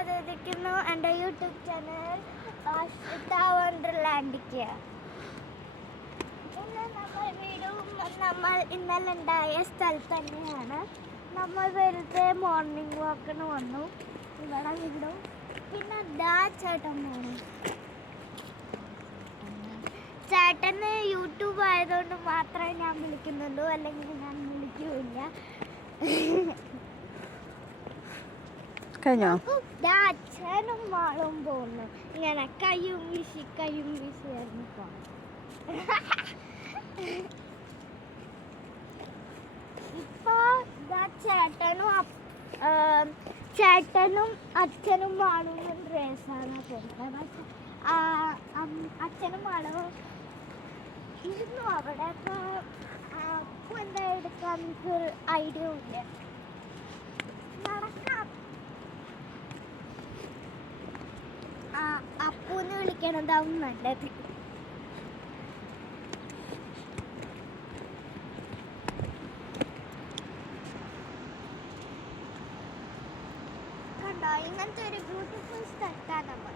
സ്വാഗതിക്കുന്നു എൻ്റെ YouTube channel Ashitha വണ്ടർലാൻഡിക്ക്. ഇന്ന് നമ്മൾ ഇന്നലെ ഉണ്ടായ സ്ഥലത്ത് തന്നെയാണ്. നമ്മൾ വെറുതെ മോർണിംഗ് വാക്കിന് വന്നു. ഇവിടെ വീടും പിന്നെ ചേട്ടൻ പോകണം. ചേട്ടന് യൂട്യൂബ് ആയതുകൊണ്ട് മാത്രമേ ഞാൻ വിളിക്കുന്നുള്ളൂ, അല്ലെങ്കിൽ ഞാൻ വിളിക്കില്ല. കഴിഞ്ഞോ? അച്ഛനും മാളും പോകുന്നു. ഇങ്ങനെ കയ്യും വീശി ആയിരുന്നു പോണം. ഇപ്പൊ ചേട്ടനും അച്ഛനും മാളും റേസാണ് പോകുന്നത്. അച്ഛനും മാളും ഇരുന്നു അവിടെ. അപ്പൊ എന്താ എടുക്കാൻ എനിക്കൊരു ഐഡിയ ഇല്ല. നടക്കാം. അപ്പൂന്ന് വിളിക്കണതാവും നല്ലത്. കണ്ടോ, ഇങ്ങനത്തെ ഒരു ബ്യൂട്ടിഫുൾ സ്ഥലത്താണ് നമ്മൾ.